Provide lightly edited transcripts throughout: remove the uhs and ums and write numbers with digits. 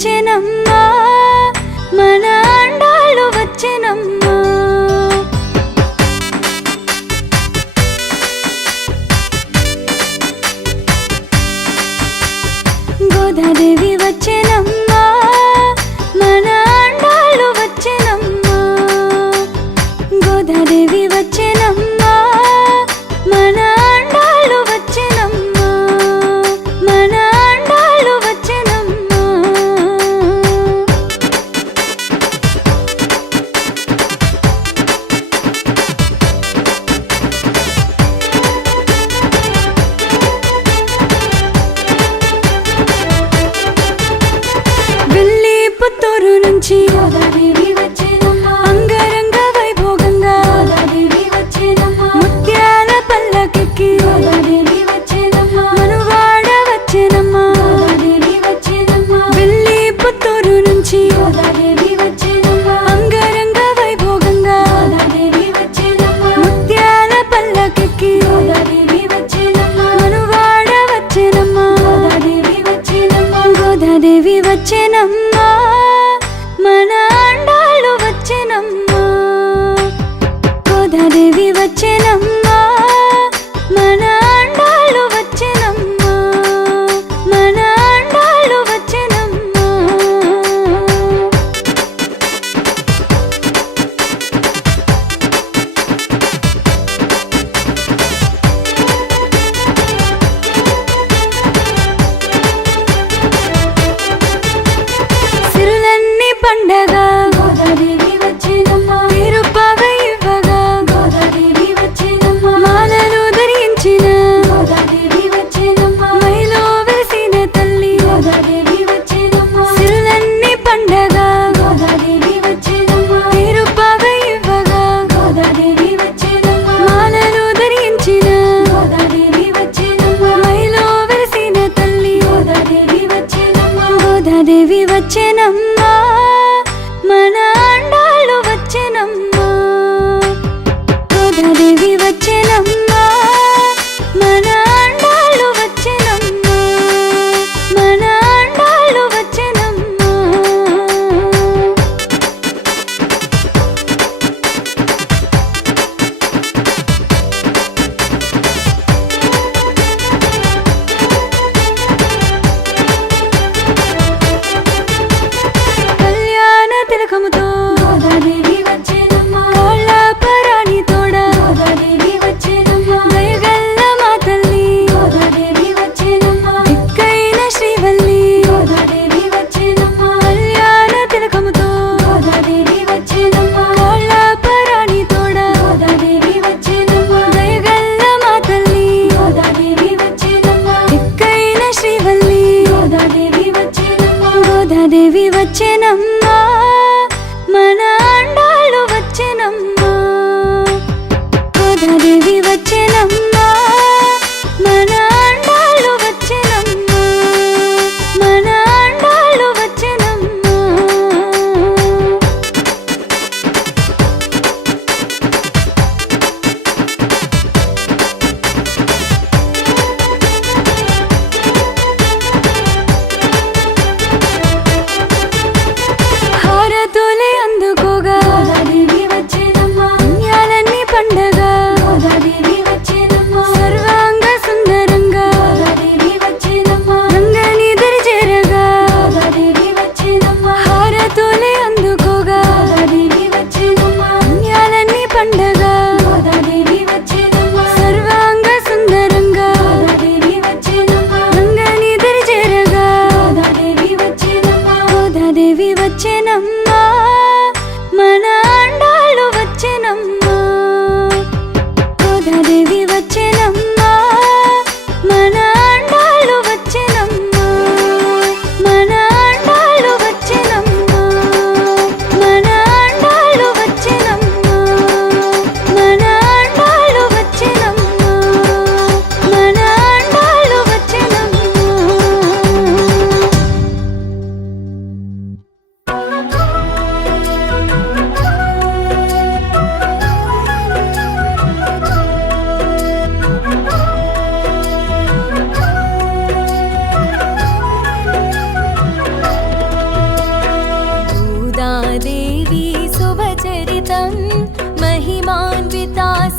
వచ్చెనమ్మా మన అండాలు వచ్చెనమ్మా గోదాదేవి వచ్చెనమ్మా మన అండాలు వచ్చెనమ్మా గోదాదేవి వచ్చెనమ్మా మన అండాలు వచ్చెనమ్మా మన అండాలు వచ్చెనమ్మా పుత్తూరు నుంచి గోదాదేవి వచ్చెనమ్మా అంగరంగ వైభోగంగా గోదాదేవి వచ్చెనమ్మా ముత్యాల పల్లకికి గోదాదేవి వచ్చెనమ్మా మనువాడ వచ్చెనమ్మా గోదాదేవి వచ్చెనమ్మా వెళ్ళి పుత్తూరు నుంచి గోదాదేవి వచ్చెనమ్మా అంగరంగ వైభోగంగా గోదాదేవి వచ్చెనమ్మా ముత్యాల పల్లకికి గోదాదేవి వచ్చెనమ్మా మనువాడ వచ్చెనమ్మా గోదాదేవి వచ్చెనమ్మా గోదాదేవి వచ్చెనమ్మా మన అండాలు వచ్చెనమ్మా గోదాదేవి వచ్చెనమ్మా మన అండాలు వచ్చెనమ్మా మన అండాలు వచ్చెనమ్మా సిరులన్నీ పండగ గోదాదేవి వచ్చెనమ్మా తిరుపవ ఇవ్వగా గోదాదేవి వచ్చెనమ్మా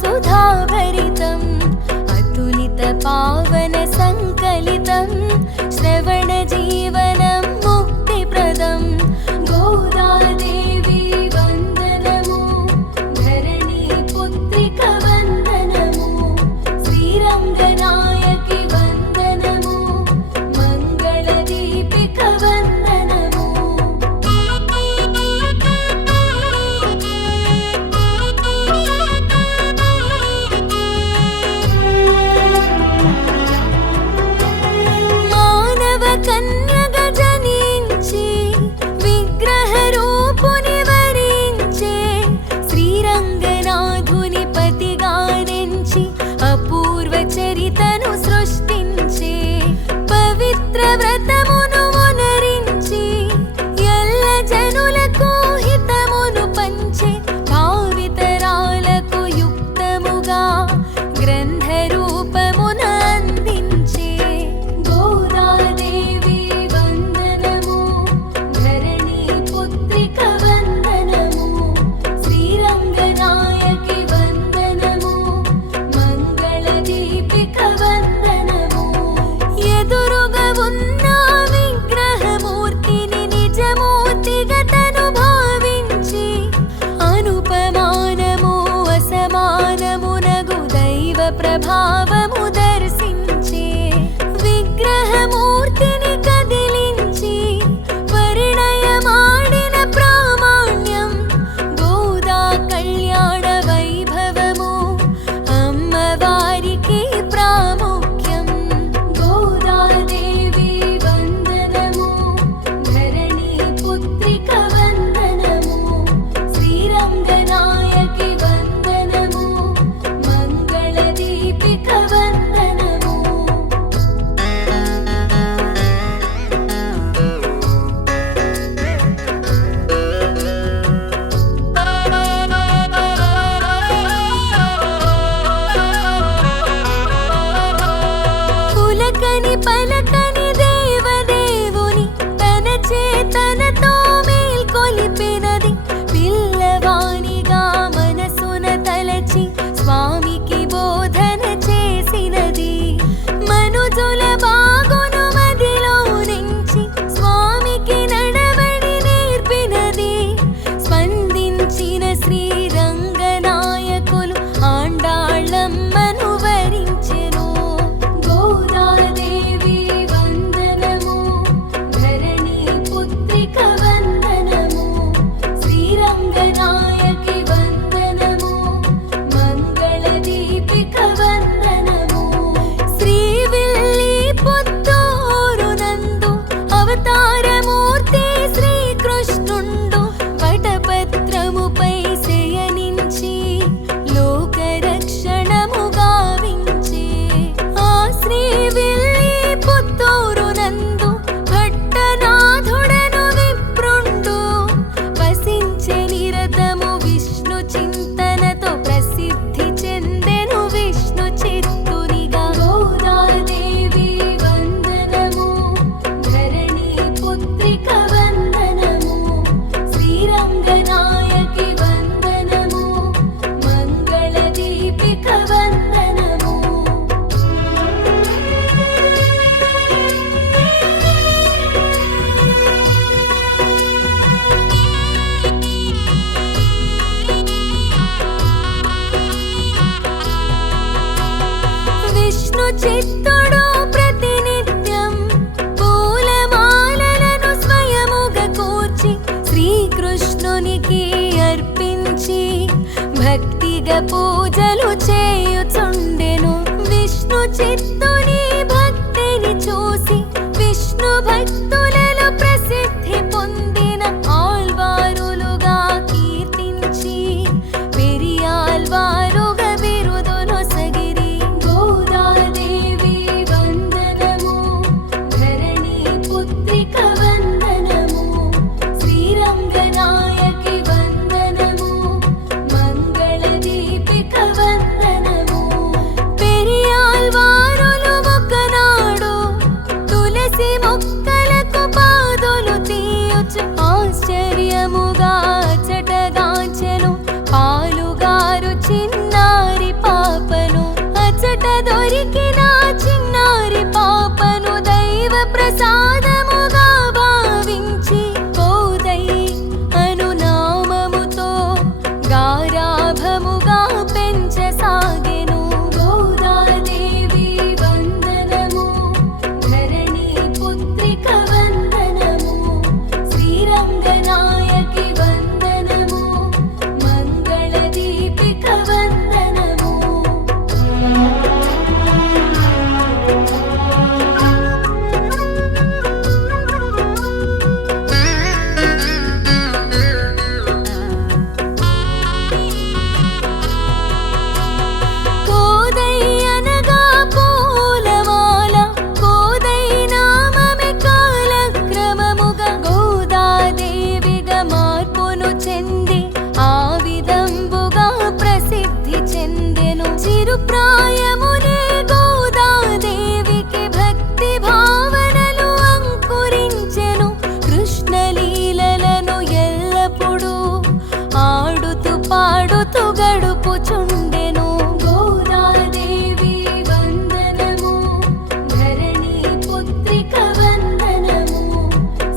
సుధాభరితం అతులిత పావన సంకలితం శ్రవణ జీవనం ముక్తిప్రదం గోదాదేవి వందనము ధరణి పుత్రిక వందనము శ్రీరంగనాయకి వందనము మంగళ దీపిక వందనము మానవ కన్యగ జనించి విగ్రహ రూపుని వరించే శ్రీరంగనాథుని పతిగా నెంచి అపూర్వ చరితను సృష్టించే పవిత్ర వ్రతమును మునరించి ఎల్ల జనులకు హితమును పంచే భావితరాలకు యుక్తముగా గ్రంథ రూపమున అందించే గోదాదేవి వందనము ధరణి పుత్రిక వందనము శ్రీరంగనాయకి వందనము మంగళ దీపిక వందనము ఎదురుగా ఉన్న విగ్రహమూర్తిని నిజమూర్తిగా తను భావించి అనుపమానము అసమానమునగు దైవ ప్రభావము దర్శించే విగ్రహమూర్తిని కదిలించి పరిణయమాడిన ప్రామాణ్యం గోదా కళ్యాణ వైభవము అమ్మవారికి ప్రాముఖ్యం గోదాదేవి వందనము ధరణి పుత్రిక వందనము శ్రీరంగనాయకి వందనము మంగళ దీపిక వందనము పులకని పలకని దేవదేవుని తన చేతనతో మేల్కొలిపినది పిల్లవానిగా మనసున తలచి స్వామికి బోధన చేసినది మనుజుల బాగును మదిలో నుంచి స్వామికి నడవడి నేర్పినది స్పందించిన శ్రీరంగనాయకులు ఆండాళ్ళమ్మను వరించెను గోదాదేవి వందనము ధరణి పుత్రిక వందనము శ్రీరంగనాయకి వందనము మంగళ దీపిక వందనము శ్రీవిల్లి పుత్తూరునందు అవతారమూర్తి శ్రీకృష్ణుండు వటపత్రముపై శయనించి లోకరక్షణము గావించే ఆ శ్రీవిల్లి పుత్తూరునందు భట్టనాథుడను విప్రుండు వసించె నిరతము విష్ణు చింతనతో ప్రసిద్ధి చెందెను విష్ణు చిత్తునిగా గోదాదేవి వందనము ధరణి పుత్రిక వందనము శ్రీరంగనాయకి వందనము మంగళ దీపిక వందనము విష్ణు చిత్తుడు ప్రతినిత్యం పూలమాలలను స్వయముగా కూర్చి శ్రీకృష్ణునికి అర్పించి భక్తిగా పూజలు చేయుచుండెను విష్ణు చిత్తుని భక్తిని చూసి విష్ణు భక్తులలో ప్రసిద్ధి పొందిన ఆళ్వారులుగా కీర్తించి పెరియాళ్వారుగా బిరుదునొసగిరి గోదాదేవి వందనము ధరణి పుత్రిక వందనము శ్రీరంగనాయకి వందనము మంగళ దీపిక వందనము పెరియాళ్వారులు ఒకనాడు తులసి మొక్కలకు చిరుప్రాయమునే గోదాదేవికి భక్తి భావనలు అంకురించెను. కృష్ణలీలలను ఎల్లప్పుడూ ఆడుతూ పాడుతూ గడుపుచుండెను. గోదాదేవి వందనము, ధరణి పుత్రిక వందనము,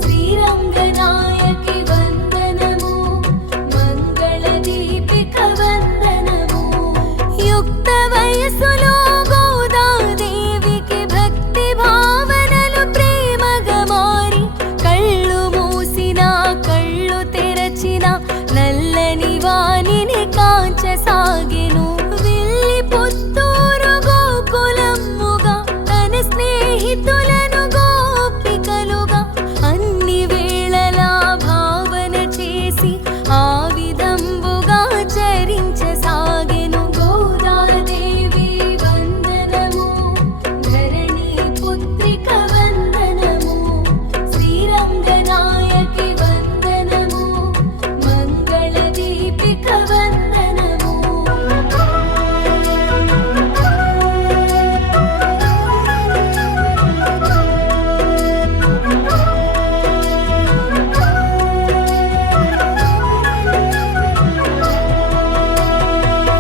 శ్రీరంగనాయకి వందనము, మంగళ దీపిక వందనము. యుక్త వయసులో గోదాదేవికి భక్తి భావనలు ప్రేమగా మారి, కళ్ళు మూసినా కళ్ళు తెరచిన నల్లని వాణిని కాంచసాగెను. విల్లి పుత్తూరు గోకులమ్ముగా తన స్నేహితులను గోపికలుగా అన్ని వేళలా భావన చేసి ఆ విధంబుగా చరించసాగెను. గోదాదేవి వందనము, ధరణి పుత్రిక వందనము, శ్రీరంగనాయకి వందనము, మంగళ దీపిక వందనము.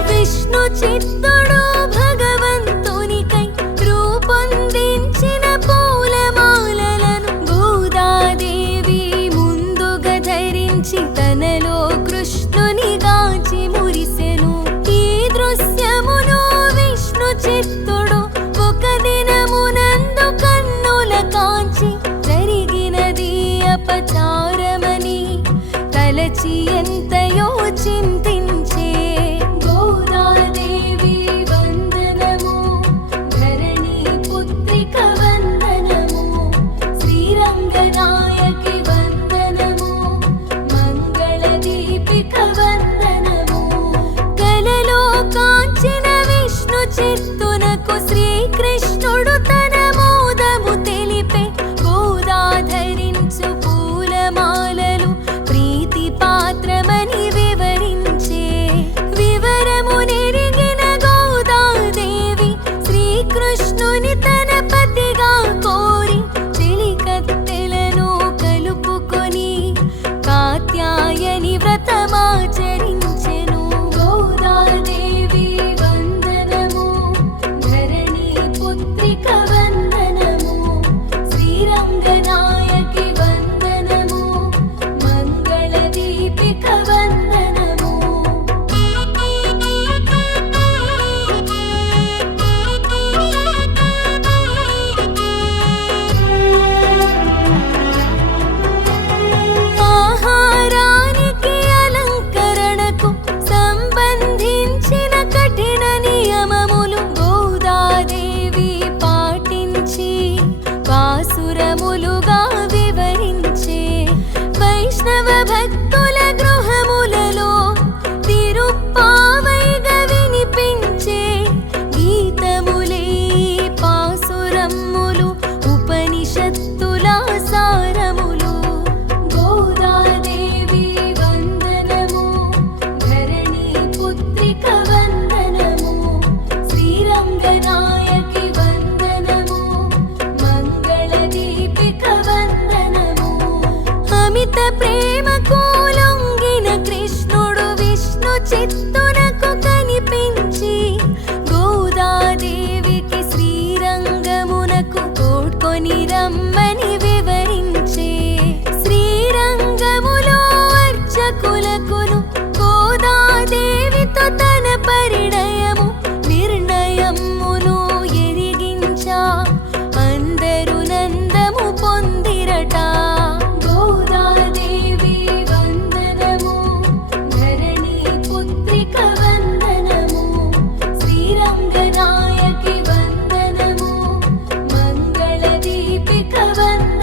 విష్ణు చిత్తుడు భగవంతునికై రూపొందించిన పూలమాలలను గోదాదేవి ముందుగా ధరించి తనలో కృష్ణుని గాచి మురిసెను. ఈ దృశ్యమును విష్ణు చిత్తుడు ఒక దినమునందు కన్నుల కాంచి జరిగినది అపచారమని తలచి ఎంతయో చింతించే. గోదాదేవి వందనము, ధరణి పుత్రిక వందనము, శ్రీరంగనాయకి వందనము, మంగళ దీపిక వందనము. కలలో కాంచిన విష్ణు చిత్తునకు శ్రీకృష్ణుడు తన మోదము తెలిపే. గోదా ధరించు పూలమాలలు ప్రీతి పాత్రమని వివరించే. వివరము నెరిగిన గోదాదేవి శ్రీకృష్ణుని తన పతిగా కోరి చెలికత్తెలను కలుపుకొని కాత్యాయని వ్రతమాచరించెను. గోదాదేవి వందనము, ధరణి పుత్రిక వందనము, శ్రీరంగనాయకి వందనము, మంగళ దీపిక వందనము. ఆహారానికి అలంకరణకు సంబంధించిన కఠిన నియమములు గోదాదేవి పాటించి పాసురములుగా వివరించే. వైష్ణవ భక్తుల గృహములలో తిరుప్పావైగా వినిపించే గీతములే పాసురమ్ములు, ఉపనిషత్తుల సారములు. గోదాదేవి వందనము, ధరణి పుత్రిక వందనము, శ్రీరంగనాయకి వందనము, మంగళ దీపిక వందనము. అమిత ప్రేమకు లొంగిన కృష్ణుడు విష్ణు చిత్తునకు కనిపించి గోదాదేవికి శ్రీరంగమునకు తోడ్కొని రమ్మని వివరించే. శ్రీరంగములో అర్చకులకును గోదాదేవితో తన పరిణయము నిర్ణయమును ఎరిగించా. అందరూ నందము పొందిరట. గోదాదేవి వందనము, ధరణి పుత్రిక వందనము, శ్రీరంగనాయకి వందనము, మంగళ దీపిక వందనము.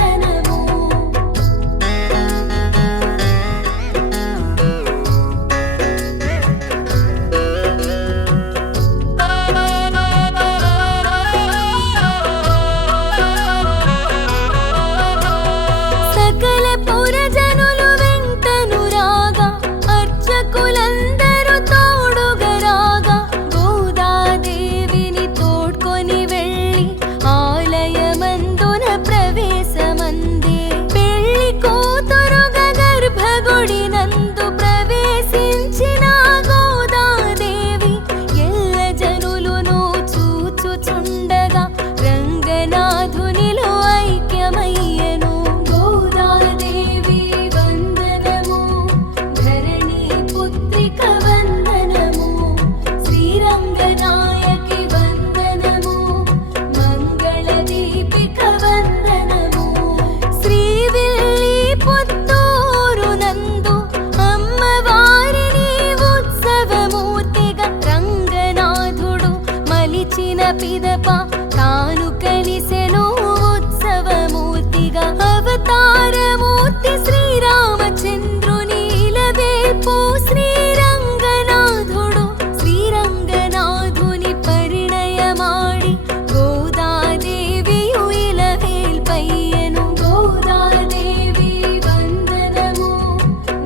ఇచ్చిన పిదప తాను కలిసెను ఉత్సవమూర్తిగా అవతారమూర్తి శ్రీరామచంద్రుని ఇలవేల్పు శ్రీరంగనాథుడు శ్రీరంగనాథుని పరిణయమాడి గోదాదేవియు ఇలవేల్పయ్యెను గోదాదేవి వందనము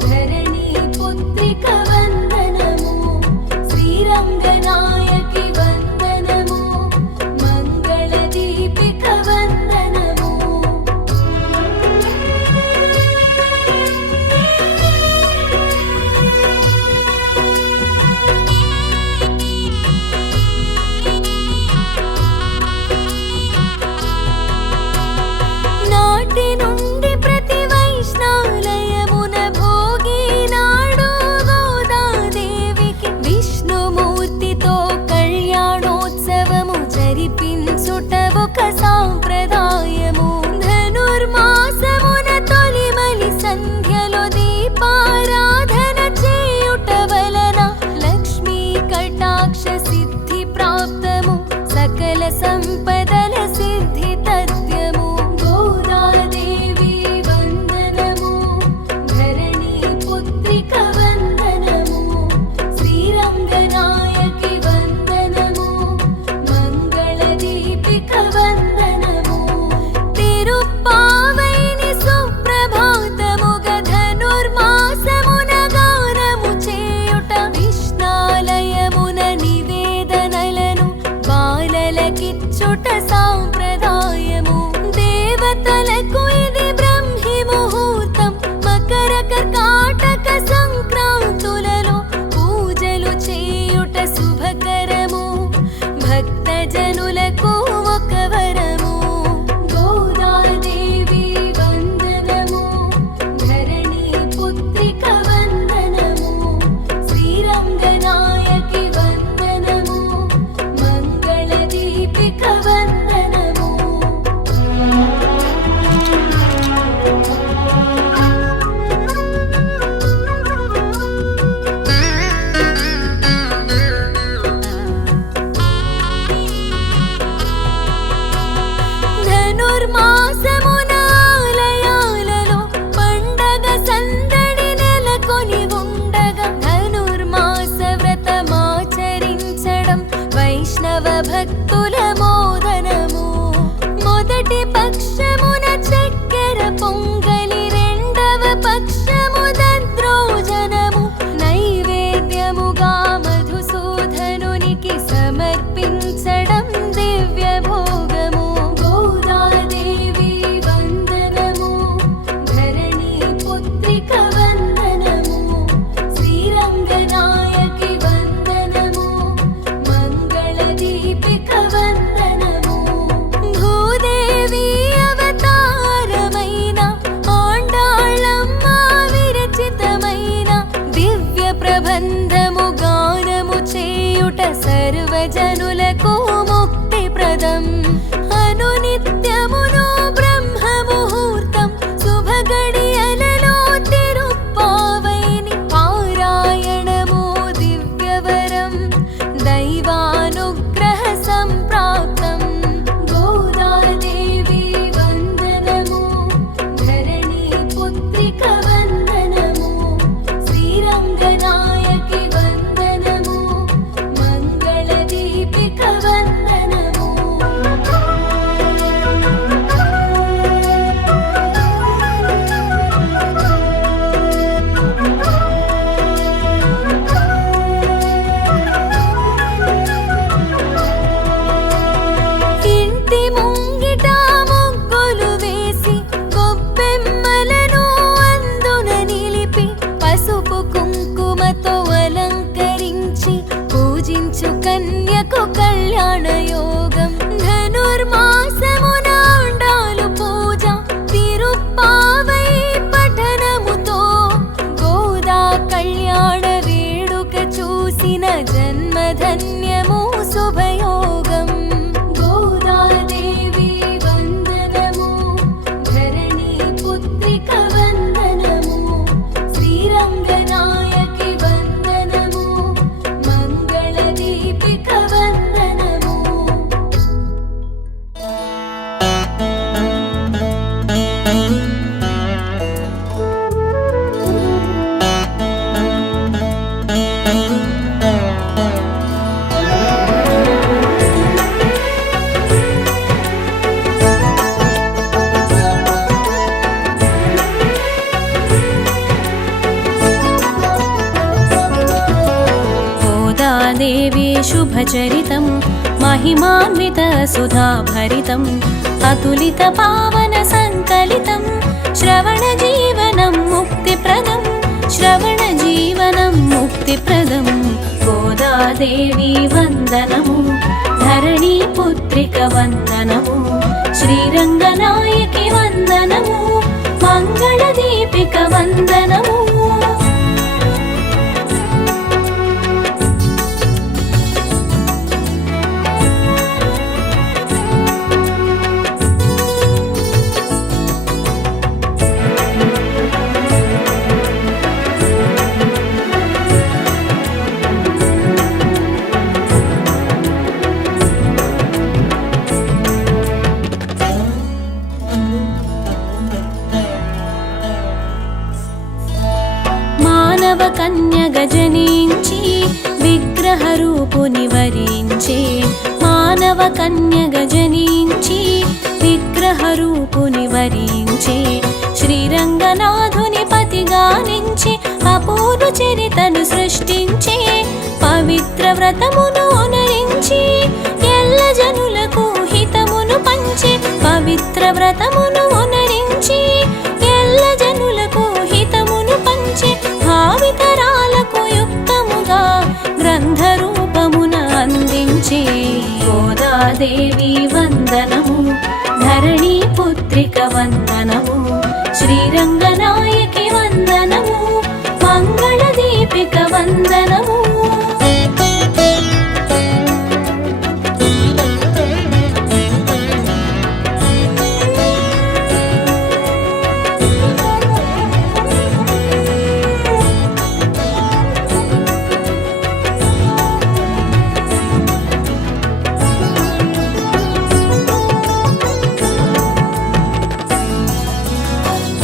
ధరణి పుత్రిక వందనము శ్రీరంగనాయకి వందనము మంగళ దీపిక వందనము నాటి నుండి ప్రతి వైష్ణాలయమున భోగి నాడు గోదాదేవికి విష్ణుమూర్తితో కళ్యాణోత్సవము జరిపించుట ఒక సాంప్రదాయము ధనుర్మాసమున తొలిమలి సంధ్యలో దీపారాధన చేయుట వలన లక్ష్మీ కటాక్ష సిద్ధి ప్రాప్తము సకల సంపదల సిద్ధి తథ్యము గోదాదేవి వందనము ధరణి పుత్రిక వందనము శ్రీరంగనాయకి వందనము మంగళ దీపిక వందనము తిరుప్పావైని సుప్రభాతముగ ధనుర్మాసమున గానము చేయుట విష్ణాలయమున నివేదనలను బాలలకిచ్చుట సాంప్రదాయము దేవతలకు ఇది బ్రహ్మి ముహూర్తం మకర కర్కాటక సంక్రాంతులలో పూజలు చేయుట శుభకరము భక్తజనులకు ఒక వరము గోదాదేవి వందనము ధరణి పుత్రిక వందనము శ్రీరంగనాయకి వందనము మంగళ దీపిక వందనము ధనుర్మాసమున ఆలయాలలో పండగ సందడి నెలకొని ఉండగా ధనుర్మాస వ్రతమాచరించడం వైష్ణవ భక్తుల మోదనము మొదటి పక్షమున చక్కెర పొంగలి రెండవ పక్షము దద్రోజనము నైవేద్యముగా మధుసూదనునికి సమర్పించడం దివ్య భోగము గోదాదేవి వందనము ధరణి పుత్రిక వందనము శ్రీరంగనాయకి వందనము మంగళ దీపిక వందనము భూదేవి అవతారమైన ఆండాళమ్మ విరచితమైన దివ్య ప్రబంధము గానము చేయుట సర్వజనులకు ముక్తిప్రదం అనునిత్యమును బ్రహ్మ ముహూర్తం శుభగడియలలో తిరుప్పావైని పారాయణము దివ్యవరం దైవానుగ్రహ సంప్రాప్తం గోదాదేవి వందనము ధరణి పుత్రిక వందనము శ్రీరంగనాయకి వందనము మంగళ దీపిక వందనము ఇంటి ముంగిట ముగ్గులు వేసి గొబ్బెమ్మలను అందున నిలిపి పసుపు కుంకుమతో అలంకరించి పూజించు కన్యకు కళ్యాణ యోగం ధనుర్మాసమున ఆండాలు పూజ తిరుప్పావై పఠనముతో గోదా కళ్యాణ వేడుక చూసిన జన్మధన్యము శుభయోగం గోదాదేవి వందనము ధరణి పుత్రిక వందనము శ్రీరంగనాయకి వందనము మంగళ దీపిక వందనము राधचरितं महिमान्वित सुधाभरितम् अतुलित पावन संकलितं श्रवणजीवनं मुक्तिप्रदं श्रवणजीवनं मुक्तिप्रदं गोदादेवी वन्दनमु धरणीपुत्रिक वन्दनमु श्रीरङ्गनायकि वन्दनमु मङ्गलदीपिक वन्दनमु కన్యగజనించి విగ్రహరూపుని వరించే మానవ కన్యగజనించి విగ్రహరూపుని వరించే శ్రీరంగనాథుని పతిగానించి అపూర్వ చరితను సృష్టించే పవిత్ర వ్రతమును అనరించి ఎల్ల జనులకు హితమును పంచే పవిత్ర వ్రతమును అనరించి ఎల్ల జనులకు హితమును పంచే భావితరాలకు యుక్తముగా గ్రంథరూపమున అందించే గోదాదేవి వందనము ధరణీపుత్రిక వందనము శ్రీరంగనాయకి వందనము మంగళదీపిక వందనము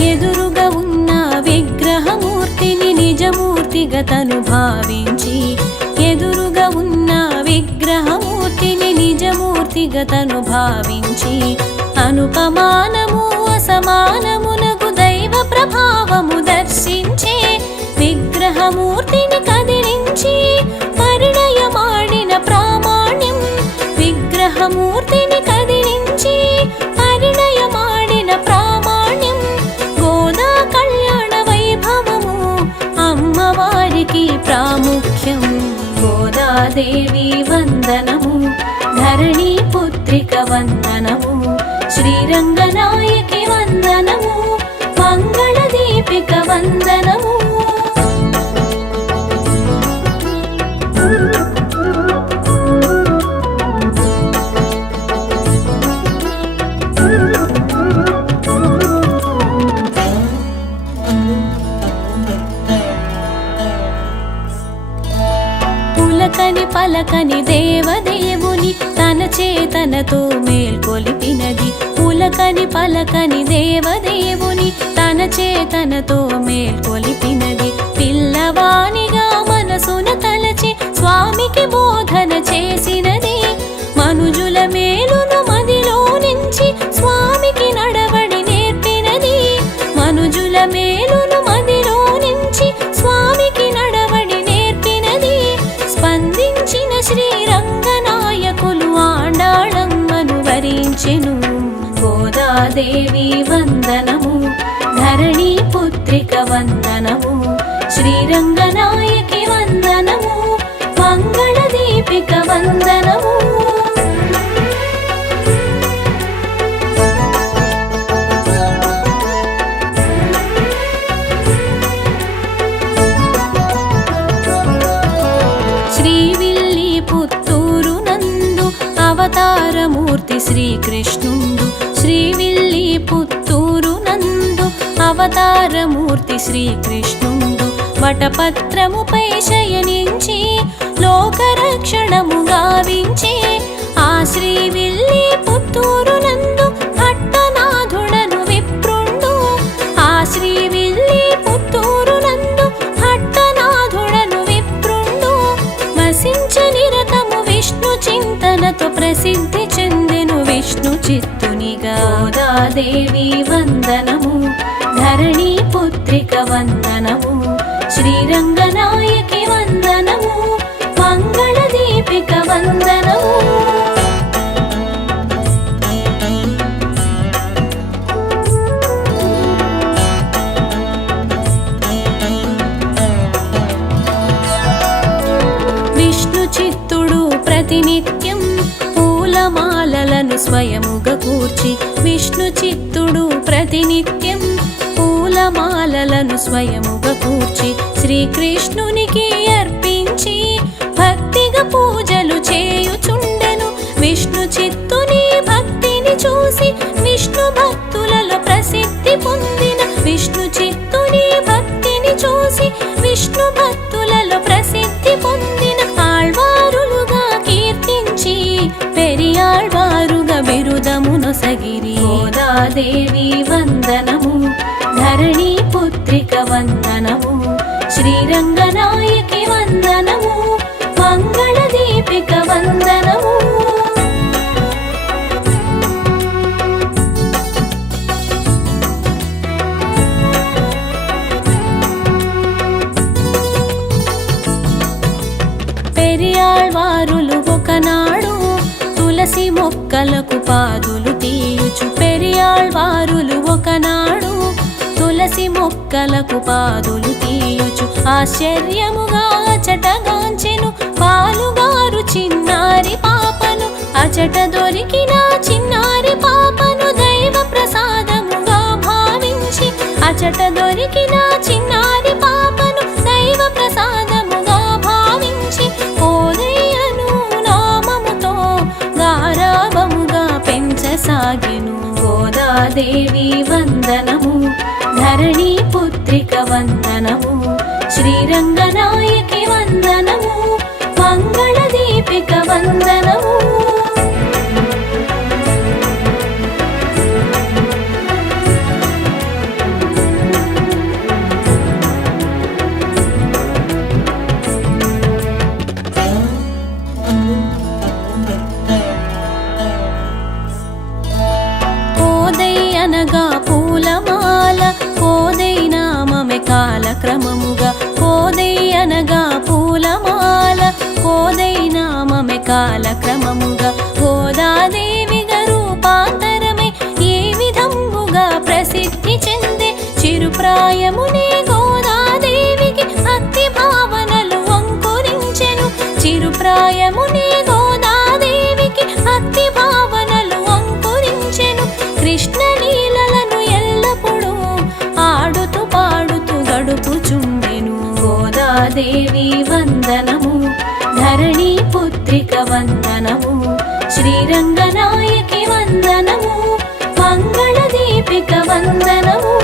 ఎదురుగా ఉన్న విగ్రహమూర్తిని నిజమూర్తిగతను భావించి ఎదురుగా ఉన్న విగ్రహమూర్తిని నిజమూర్తిగతను భావించి అనుపమానము అసమానమునకు దైవ ప్రభావము దర్శించే విగ్రహమూర్తిని కదిలించి పరిణయమాడిన ప్రామాణ్యం విగ్రహమూర్తిని కదిలించి పరిణయమాడిన ప్రామాణ్యం గోదా కళ్యాణ వైభవము అమ్మవారికి ప్రాముఖ్యం గోదాదేవి వందనము ధరణీపుత్రిక వందనము శ్రీరంగనాయకి వందనము మంగళదీపిక వందనము పులకని పలకని దేవదేవుని తన చేతనతో మేల్కొలిపినది పులకని పలకని దేవదేవుని తన చేతనతో మేల్కొలిపినది పిల్లవానిగా మనసున తలచి స్వామికి బోధన చేసినది మనుజుల మేలును మదిలో నుంచి స్వామికి నడవడి నేర్పినది మనుజుల మేలును మదిలో నుంచి స్వామికి నడవడి నేర్పినది స్పందించిన శ్రీరంగనాయకులు ఆండాళమ్మను వరించెను గోదాదేవి వందనము ధరణీపుత్రిక వందనము శ్రీరంగనాయకి వందనము మంగళదీపిక వందనము శ్రీవిల్లిపుత్తూరు నందు అవతారమూర్తి శ్రీకృష్ణుండు శ్రీవిల్లిపుత్తూరు నందు అవతారమూర్తి శ్రీకృష్ణుండు వటపత్రముపై శయనించి లోకరక్షణము గావించి ఆ శ్రీవిల్లిపుత్తూరు నందు భట్టనాథుడను విప్రుండు ఆ శ్రీవిల్లిపుత్తూరు నందు భట్టనాథుడను విప్రుండు వసించ నిరతము విష్ణు చింతనతో ప్రసిద్ధి చెందెను విష్ణు చిత్తునిగా గోదాదేవి వందనము ధరణీపుత్రిక వందనము శ్రీరంగనాయకి వందనము మంగళదీపిక వందనము. విష్ణు చిత్తుడు ప్రతినిత్యం పూలమాలలను స్వయముగా కూర్చి, విష్ణు చిత్తుడు ప్రతినిత్యం పూలమాలలను స్వయముగా కూర్చి శ్రీకృష్ణునికి అర్పించి భక్తిగా పూజలు చేయుచుండెను. విష్ణు చిత్తుని భక్తిని చూసి విష్ణు భక్తులలో ప్రసిద్ధి పొందిన, విష్ణు చిత్తుని భక్తిని చూసి విష్ణు భక్తులలో ప్రసిద్ధి పొందిన ఆళ్వారులుగా కీర్తించి పెరియాళ్వారుగా బిరుదమునొసగిరి. గోదాదేవి వందనము, ధరణి పుత్రిక వందనము, శ్రీరంగనాయకి వందనము, మంగళ దీపిక వందనము. పెరియాళ్వారులు ఒకనాడు తులసి మొక్కలకు పాదులు తీయుచు, పెరియాళ్వారులు ఒకనాడు తులసి మొక్కలకు పాదులు తీయుచు ఆశ్చర్యముగా అచటగాంచెను పాలుగారు చిన్నారి పాపను. అచట దొరికిన చిన్నారి పాపను దైవ ప్రసాదముగా భావించి, అచట దొరికిన చిన్నారి పాపను దైవ ప్రసాదముగా భావించి కోదయ్యను నామముతో గారాబముగా పెంచసాగెను. గోదాదేవి వందనము, ధరణి పుత్రిక వందనము, శ్రీరంగనాయకి వందనము, మంగళ దీపిక వందనము. కోదయ్యనగా పూలమాల, కోదై నామమే కాలక్రమముగా, కోదయ్యనగా పూలమాల, కోదై నామమే కాలక్రమముగా గోదాదేవిగా రూపాంతరమై ఈ విధముగా ప్రసిద్ధి చెందే. చిరుప్రాయమునే గోదాదేవికి భక్తి భావనలు అంకురించెను, చిరుప్రాయమునే గోదాదేవికి భక్తి భావనలు అంకురించెను. కృష్ణ లీలలను ఎల్లప్పుడూ ఆడుతూ పాడుతూ గడుపుచుండెను. గోదాదేవి వందనము, ధరణి పుత్రిక వందనము, శ్రీరంగనాయకి వందనము, మంగళ దీపిక వందనము.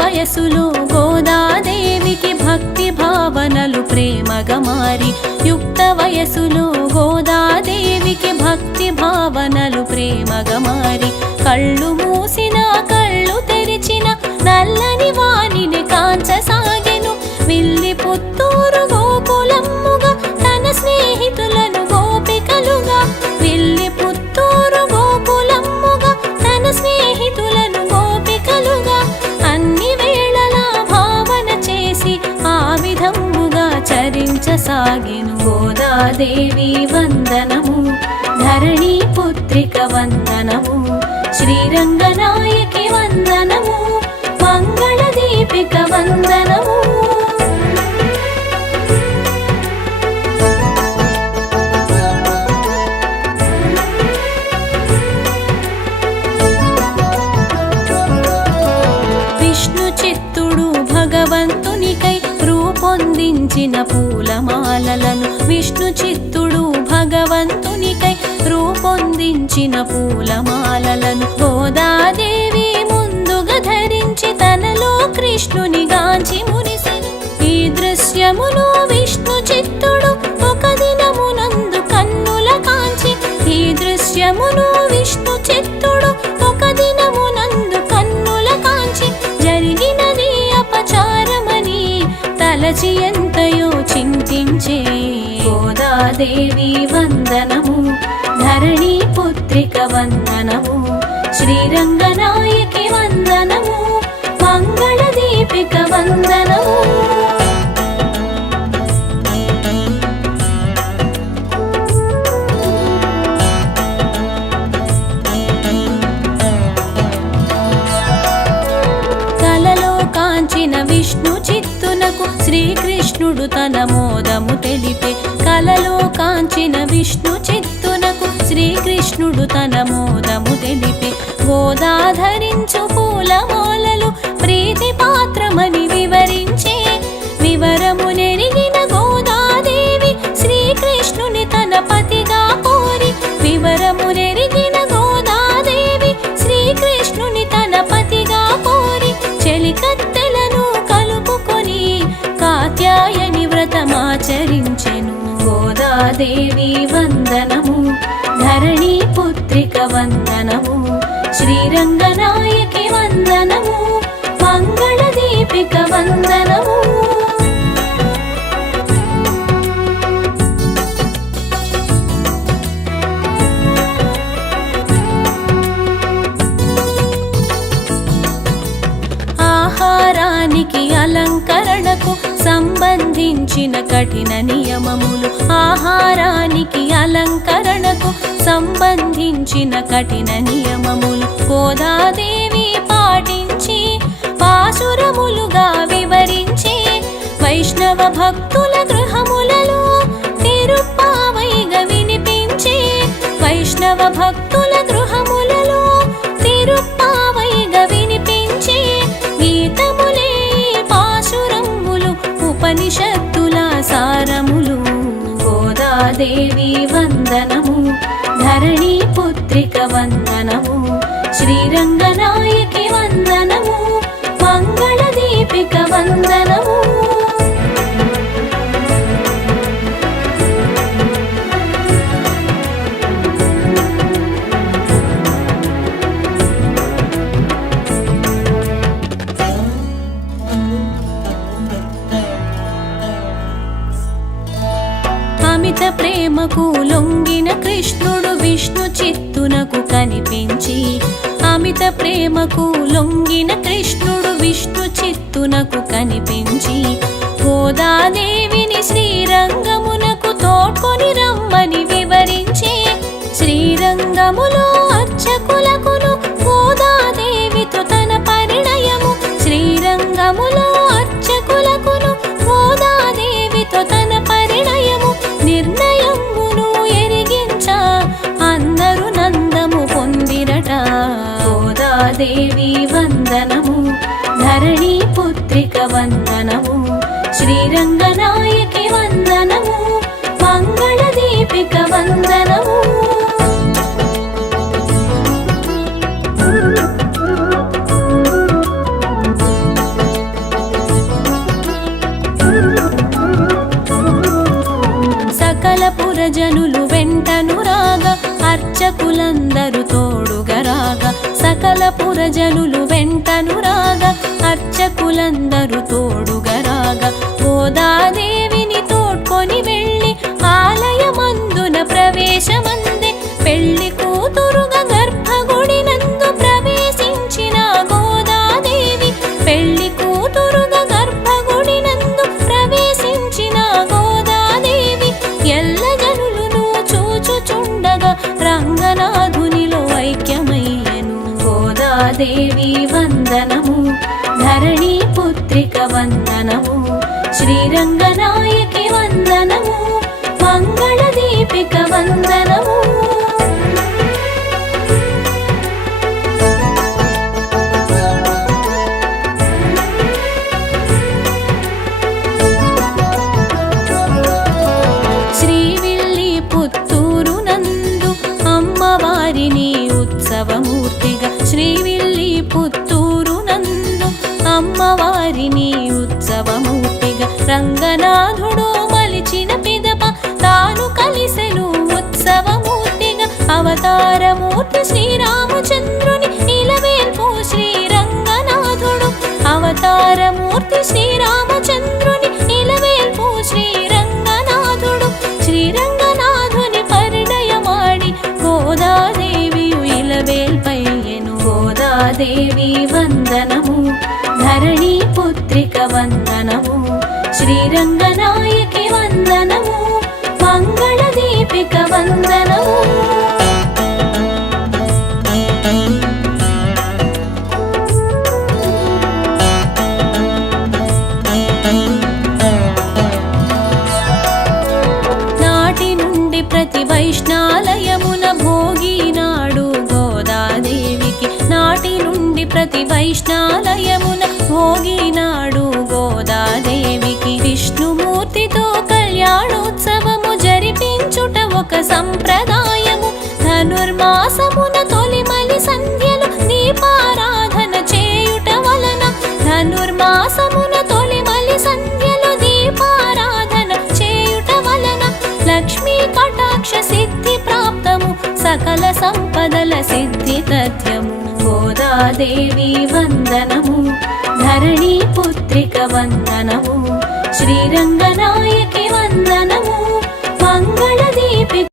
వయసులో గోదాదేవికి భక్తి భావనలు ప్రేమగా మారి, యుక్త వయసులో గోదాదేవికి భక్తి భావనలు ప్రేమగా మారి, కళ్ళు మూసిన కళ్ళు తెరిచిన నల్లని వాణిని కాంచసాగెను. విల్లి పుత్తూరు గోకులమ్ముగా తన స్నేహితులను గోపికలుగా, విల్లి పుత్తూరు గోకులమ్ముగా తన స్నేహితులను గోపికలుగా అన్ని వేళలా భావన చేసి ఆ విధముగా చరించసాగెను. గోదాదేవి వందనము, ధరణి పుత్రిక వందనము, శ్రీరంగనాయకి వందనము, మంగళ దీపిక వందనము. విష్ణు చిత్తుడు భగవంతునికై రూపొందించిన పూలమాలలను, విష్ణు చిత్తుడు భగవంతునికై రూపొందించిన పూలమాలలను గోదాదేవి ముందుగా ధరించి తనలో కృష్ణుని గాంచి మురిసెను. ఈ దృశ్యమును విష్ణు చిత్తుడు ఒక దినమునందు కన్నుల కాంచి, ఈ దృశ్యమును విష్ణు చిత్తుడు ఒక దినమునందు కన్నుల కాంచి జరిగినది అపచారమని తలచి ఎంతయో చింతించే. గోదాదేవి వందనము, ధరణి పుత్రిక వందనము శ్రీరంగనాయకి వందనము మంగళదీపిక వందనము కలలో కాంచిన విష్ణు చిత్తునకు శ్రీకృష్ణుడు తన మోదము తెలిపే కలలో కాంచిన విష్ణు చిత్తునకు శ్రీకృష్ణుడు తన మోదము తెలిపే గోదాధరించు పూలమాలలు ప్రీతి పాత్రమని వివరించే వివరము నెరిగిన గోదాదేవి శ్రీకృష్ణుని తన పతిగా కోరి వివరము నెరిగిన గోదాదేవి శ్రీకృష్ణుని తన పతిగా కోరి చెలికత్తెలను కలుపుకొని కాత్యాయని వ్రతమాచరించెను గోదాదేవి వందనము ధరణి పుత్రిక వందనము శ్రీరంగనాయకి వందనము మంగళదీపిక వందనము ఆహారానికి అలంకరణకు సంబంధించిన కఠిన నియమములు ఆహారానికి అలంకరణకు సంబంధించిన కఠిన నియమములు గోదాదేవి పాటించి పాసురములుగా వివరించి వైష్ణవ భక్తుల గృహములలో తిరుప్పావైగా వినిపించి వైష్ణవ భక్తుల గృహములలో తిరుప్పావైగా వినిపించి గీతములే పాసురములు ఉపనిషత్తుల సారములు గోదాదేవి వందనము ధరణి పుత్రిక వందనము శ్రీరంగనాయకి వందనము మంగళదీపిక వందనము అమిత ప్రేమకు లొంగిన కృష్ణుడు విష్ణు చిత్తునకు కనిపించి అమిత ప్రేమకు లొంగిన కృష్ణుడు విష్ణు చిత్తునకు కనిపించి గోదాదేవిని శ్రీరంగమునకు తోడ్కొని రమ్మని వివరించి శ్రీరంగములో అర్చకులకును గోదాదేవితో తన పరిణయము శ్రీరంగములో అర్చకులకును గోదాదేవితో తన పరిణయము నిర్ణయమును ఎరిగించ అందరు నందము పొందిరట గోదాదేవి వందనము ధరణి పుత్రిక వందనము శ్రీరంగనాయకి వందనము మంగళదీపిక వందనము సకల పురజనులు వెంటను రాగా అర్చకులందరూ తోడుగా రాగా సకల పురజనులు వెంటను రాగా అర్చకులందరూ తోడుగా రాగా గోదాదేవిని తోడ్కొని వెళ్ళి ఆలయమందున ప్రవేశమందే పెళ్లి కూతురుగా గర్భగుడి నందు ప్రవేశించిన గోదాదేవి పెళ్లి కూతురుగా గర్భగుడి నందు ప్రవేశించిన గోదాదేవి ఎల్ల జనులను చూచుచుండగా రంగనాథునిలో ఐక్యమయ్యను గోదాదేవి వందనము ధరణి పుత్రిక వందనము శ్రీరంగనాయకి వందనము మంగళదీపిక వందనము శ్రీవిల్లిపుత్తూరు నందు అమ్మవారిని ఉత్సవమూర్తిగా శ్రీవిల్లిపుత్తూరు నందు అమ్మవారిని ఉత్సవమూర్తిగా రంగనాథుడు మలిచిన పిదప తాను కలిసెను ఉత్సవమూర్తిగా అవతారమూర్తి శ్రీరామచంద్రుని ఇలవేల్పు శ్రీరంగనాథుడు అవతారమూర్తి శ్రీరామచంద్రుని ఇలవేల్పు శ్రీరంగనాథుడు శ్రీరంగనాథుని పరిణయమాడి గోదాదేవియు ఇలవేల్పు గోదాదేవి వందనము, ధరణి పుత్రిక వందనము, శ్రీరంగనాయకి వందనము, మంగళ దీపిక వందనము. నాటి నుండి ప్రతి వైష్ణాలయమున భోగి నాడు గోదాదేవికి, నాటి నుండి ప్రతి వైష్ణాలయమున భోగి నాడు గోదాదేవికి, విష్ణుమూర్తితో కళ్యాణోత్సవము జరిపించుట ఒక సంప్రదాయము. ధనుర్మాసమున తొలిమలి సంధ్యలు దీపారాధన చేయుట వలన, ధనుర్మాసమున తొలిమలి సంధ్యలు దీపారాధన చేయుట వలన లక్ష్మీ కటాక్ష సిద్ధి ప్రాప్తము, సకల సంపదల సిద్ధి తథ్యము. గోదాదేవి వందనము, ధరణి పుత్రిక వందనము, శ్రీరంగనాయకి వందనము, మంగళ దీపిక